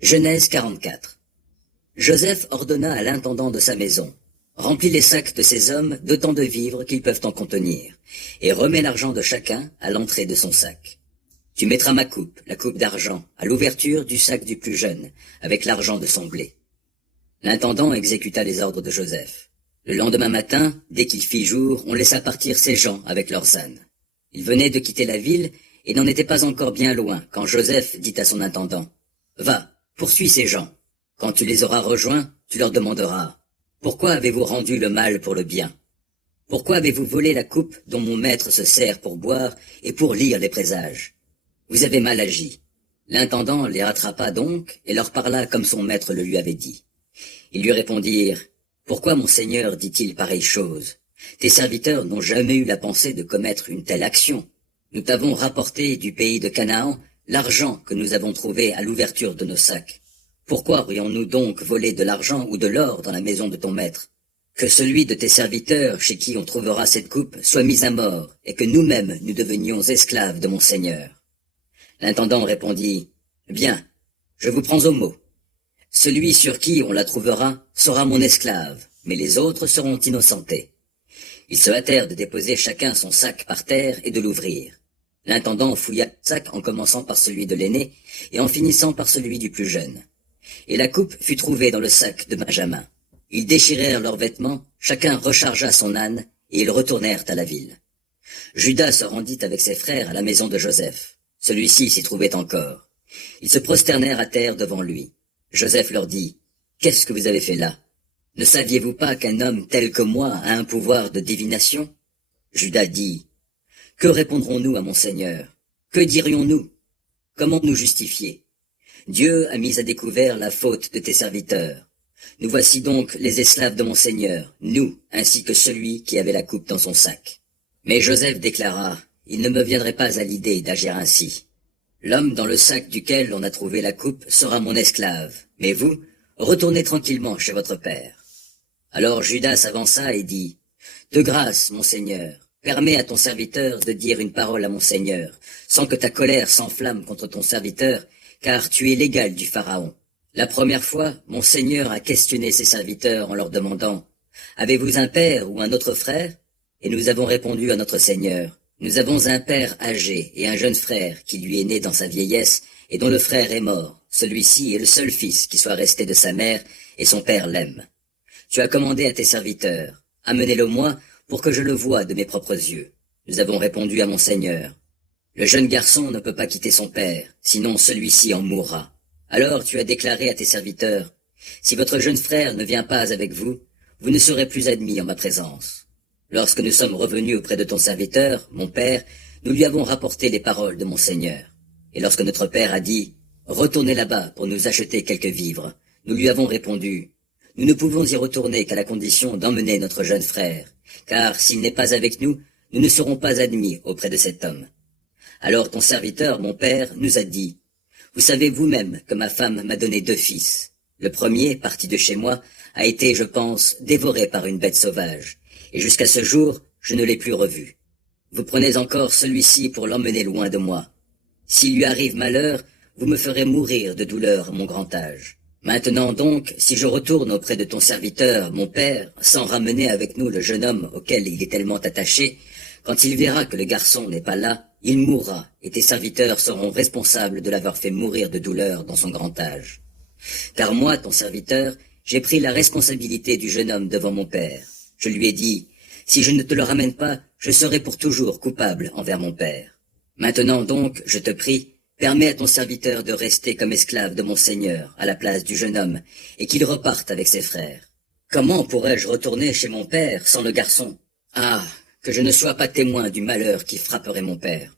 Genèse 44. Joseph ordonna à l'intendant de sa maison: remplis les sacs de ces hommes d'autant de vivres qu'ils peuvent en contenir, et remets l'argent de chacun à l'entrée de son sac. Tu mettras ma coupe, la coupe d'argent, à l'ouverture du sac du plus jeune, avec l'argent de son blé. L'intendant exécuta les ordres de Joseph. Le lendemain matin, dès qu'il fit jour, on laissa partir ces gens avec leurs ânes. Ils venaient de quitter la ville et n'en étaient pas encore bien loin quand Joseph dit à son intendant: va, poursuis ces gens. Quand tu les auras rejoints, tu leur demanderas: pourquoi avez-vous rendu le mal pour le bien? Pourquoi avez-vous volé la coupe dont mon maître se sert pour boire et pour lire les présages? Vous avez mal agi. L'intendant les rattrapa donc et leur parla comme son maître le lui avait dit. Ils lui répondirent: pourquoi mon seigneur dit-il pareille chose? Tes serviteurs n'ont jamais eu la pensée de commettre une telle action. Nous t'avons rapporté du pays de Canaan l'argent que nous avons trouvé à l'ouverture de nos sacs. Pourquoi aurions-nous donc volé de l'argent ou de l'or dans la maison de ton maître? Que celui de tes serviteurs chez qui on trouvera cette coupe soit mis à mort, et que nous-mêmes nous devenions esclaves de mon seigneur. L'intendant répondit: bien, je vous prends au mot. Celui sur qui on la trouvera sera mon esclave, mais les autres seront innocentés. Ils se hâtèrent de déposer chacun son sac par terre et de l'ouvrir. L'intendant fouilla le sac en commençant par celui de l'aîné et en finissant par celui du plus jeune. Et la coupe fut trouvée dans le sac de Benjamin. Ils déchirèrent leurs vêtements, chacun rechargea son âne, et ils retournèrent à la ville. Judas se rendit avec ses frères à la maison de Joseph. Celui-ci s'y trouvait encore. Ils se prosternèrent à terre devant lui. Joseph leur dit: qu'est-ce que vous avez fait là? Ne saviez-vous pas qu'un homme tel que moi a un pouvoir de divination? Judas dit: que répondrons-nous à mon Seigneur? Que dirions-nous? Comment nous justifier? Dieu a mis à découvert la faute de tes serviteurs. Nous voici donc les esclaves de mon Seigneur, nous, ainsi que celui qui avait la coupe dans son sac. Mais Joseph déclara: il ne me viendrait pas à l'idée d'agir ainsi. L'homme dans le sac duquel on a trouvé la coupe sera mon esclave, mais vous, retournez tranquillement chez votre père. Alors Judas s'avança et dit: de grâce, mon Seigneur, permets à ton serviteur de dire une parole à mon Seigneur, sans que ta colère s'enflamme contre ton serviteur, car tu es l'égal du Pharaon. La première fois, mon Seigneur a questionné ses serviteurs en leur demandant: avez-vous un père ou un autre frère? Et nous avons répondu à notre Seigneur: nous avons un père âgé et un jeune frère qui lui est né dans sa vieillesse et dont le frère est mort. Celui-ci est le seul fils qui soit resté de sa mère et son père l'aime. Tu as commandé à tes serviteurs: amenez-le-moi pour que je le voie de mes propres yeux. Nous avons répondu à mon Seigneur: le jeune garçon ne peut pas quitter son père, sinon celui-ci en mourra. Alors tu as déclaré à tes serviteurs: si votre jeune frère ne vient pas avec vous, vous ne serez plus admis en ma présence. Lorsque nous sommes revenus auprès de ton serviteur, mon père, nous lui avons rapporté les paroles de mon Seigneur. Et lorsque notre père a dit: retournez là-bas pour nous acheter quelques vivres, nous lui avons répondu: nous ne pouvons y retourner qu'à la condition d'emmener notre jeune frère, car s'il n'est pas avec nous, nous ne serons pas admis auprès de cet homme. Alors ton serviteur, mon père, nous a dit: vous savez vous-même que ma femme m'a donné 2 fils. Le premier, parti de chez moi, a été, je pense, dévoré par une bête sauvage, et jusqu'à ce jour, je ne l'ai plus revu. Vous prenez encore celui-ci pour l'emmener loin de moi. S'il lui arrive malheur, vous me ferez mourir de douleur à mon grand âge. Maintenant donc, si je retourne auprès de ton serviteur, mon père, sans ramener avec nous le jeune homme auquel il est tellement attaché, quand il verra que le garçon n'est pas là, il mourra, et tes serviteurs seront responsables de l'avoir fait mourir de douleur dans son grand âge. Car moi, ton serviteur, j'ai pris la responsabilité du jeune homme devant mon père. Je lui ai dit: si je ne te le ramène pas, je serai pour toujours coupable envers mon père. Maintenant donc, je te prie, permets à ton serviteur de rester comme esclave de mon Seigneur, à la place du jeune homme, et qu'il reparte avec ses frères. Comment pourrais-je retourner chez mon père sans le garçon? Ah, que je ne sois pas témoin du malheur qui frapperait mon père.